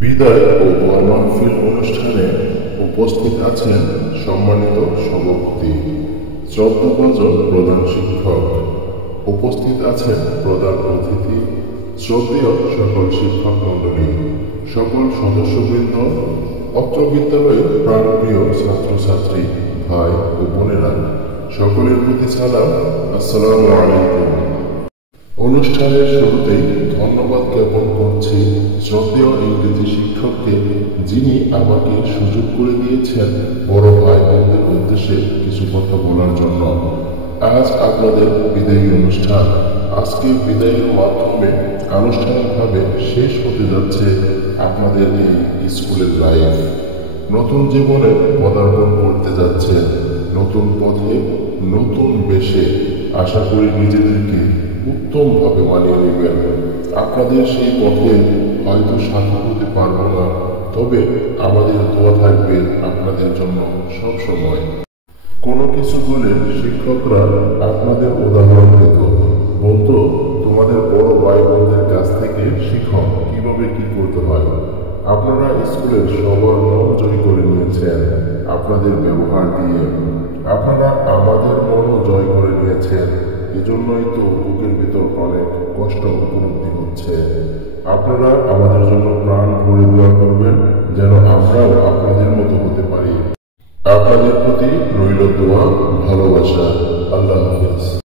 বিদায় ও দোয়া মাহফিল অনুষ্ঠানে উপস্থিত আছেন সম্মানিত সভাপতি, শ্রদ্ধাভাজন প্রধান শিক্ষক, উপস্থিত আছেন প্রধান অতিথি, শ্রদ্ধেয় সকল শিক্ষক মণ্ডলী, সকল সদস্যবৃন্দ, অত্র বিদ্যালয়ের প্রাণপ্রিয় ছাত্রছাত্রী, ভাই ও বোনেরা, সকলের প্রতি সালাম, আসসালামু আলাইকুম। অনুষ্ঠানের শুরুতেই ধন্যবাদ জ্ঞাপন করছি শ্রদ্ধেয় ইংরেজি শিক্ষককে, যিনি আমাকে সুযোগ করে দিয়েছেন বড় ভাই বোনদের উদ্দেশ্যে কিছু কথা বলার জন্য। আজ আপনাদের বিদায়ী অনুষ্ঠান। আজকে বিদায়ের মাধ্যমে আনুষ্ঠানিকভাবে শেষ হতে যাচ্ছে আপনাদের এই স্কুলের লাইফ। নতুন জীবনে পদার্পণ করতে যাচ্ছে, নতুন পথে নতুন বেশে। আশা করি নিজেদেরকে উত্তমভাবে মানিয়ে নেবেন। আপনাদের সেই পথে হয়তো সাথী হতে পারবো না, তবে আমাদের দোয়া থাকবে আপনাদের জন্য সব সময়। কোনো কিছু হলে শিক্ষকরা আপনাদের উদাহরণ দিত, বলতো তোমাদের বড় ভাই বোনদের কাছ থেকে শিখো কিভাবে কি করতে হয়। আপনারা স্কুলের সবার মন জয় করে নিয়েছেন আপনাদের ব্যবহার দিয়ে। আপনারা আমাদের মনও জয় করে নিয়েছেন, এজন্যই তো বুকের ভিতর অনেক কষ্ট উপলব্ধি হচ্ছে। আপনারা আমাদের জন্য প্রাণ ভরে দোয়া করবেন, যেন আমরাও আপনাদের মতো হতে পারি। আপনাদের প্রতি রইল দোয়া, ভালোবাসা। আল্লাহ হাফেজ।